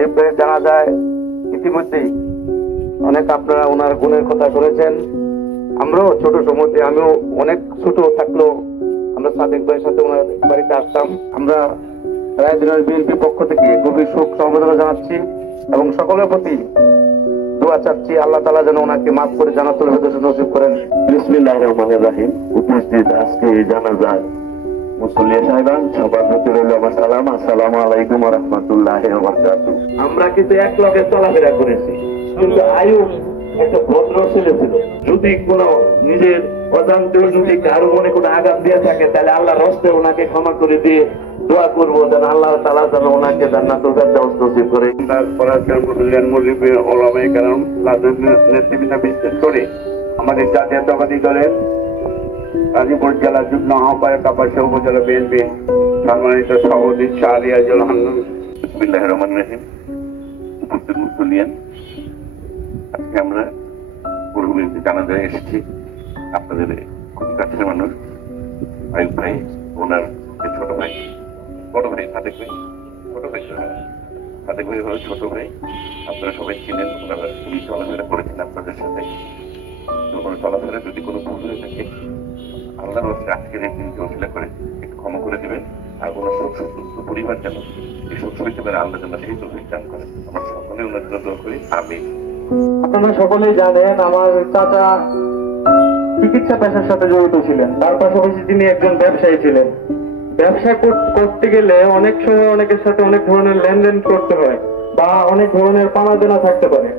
এরপরে জানা যায় ইতিমধ্যেই অনেক আপনারা ওনার গুণের কথা করেছেন। আমরাও ছোট সমুদ্রে, আমিও অনেক ছোট থাকলেও আমরা সাদেক ভাইয়ের সাথে ওনার বাড়িতে আসতাম। আমরা রায়দিনের বিএনপি পক্ষ থেকে গভীর শোক সমবেদনা জানাচ্ছি এবং সকলের প্রতি দোয়া চাচ্ছি আল্লাহ তাআলা যেন ওনাকে মাফ করে জান্নাতুল ফেরদৌস নসিব করেন। বিসমিল্লাহির রহমানির রহিম। উপস্থিত আজকে এই জানাজার মুসল্লি সাহেবান, সবার প্রতি রইল আমার সালাম। আসসালামু আলাইকুম ওয়া রাহমাতুল্লাহি ওয়া বারাকাতুহু। আমরা কিন্তু এক লগে চলাফেরা করেছি, কিন্তু আয়ুব একটা ভদ্র ছেলে ছিল। যদি কোনো নিজের অজান্তেও যদি কারো মনে কোনো আঘাত দিয়ে থাকে, তাহলে আল্লাহর হস্তে ওনাকে ক্ষমা করে দিয়ে দোয়া করবো যেন আল্লাহ তাআলা যেন ওনাকে জান্নাতুল ফেরদৌস নসিব করে। বিশেষ করে আমাদের জাতীয়তাবাদী দলের গাজীপুর জেলা যুগ্ম আহ্বায়ক, কাপাসিয়া উপজেলা বিএনপি সম্মানিত সভাপতি শাহ রিয়াজুল হান্নান। বিসমিল্লাহির রহমানির রহিম। উপস্থিত মুসল্লিয়ান, আজকে আমরা পূর্ববর্তী জানাজায় এসেছি। আপনাদের খুব কাছের মানুষ আয়ুব ভাই, ওনার ছোট ভাই, বড় ভাই সাদেক ভাই, ছোট ভাই সাদেক ভাই হল ছোট ভাই। আপনারা সবাই চিনেন, ওনারা খুবই চলাফেরা করেছেন আপনাদের সাথে। কোনো চলাফেরা যদি কোনো ভুল হয়ে থাকে, আল্লাহর হচ্ছে আজকের এই দিন চলাফেরা করে একটু ক্ষমা করে দেবেন। আর কোনো শোক সন্তুষ্ট পরিবার যেন এই শোক সইতে পারে, আল্লাহ যেন সেই তৌফিক দান করেন। আমরা সকলে ওনার জন্য দোয়া করি, আমিন। আপনারা সকলেই জানেন আমার চাচা চিকিৎসা পেশার সাথে জড়িত ছিলেন, তার পাশাপাশি তিনি একজন ব্যবসায়ী ছিলেন। ব্যবসা করতে গেলে অনেক সময় অনেকের সাথে অনেক ধরনের লেনদেন করতে হয় বা অনেক ধরনের পাওনা দেনা থাকতে পারে।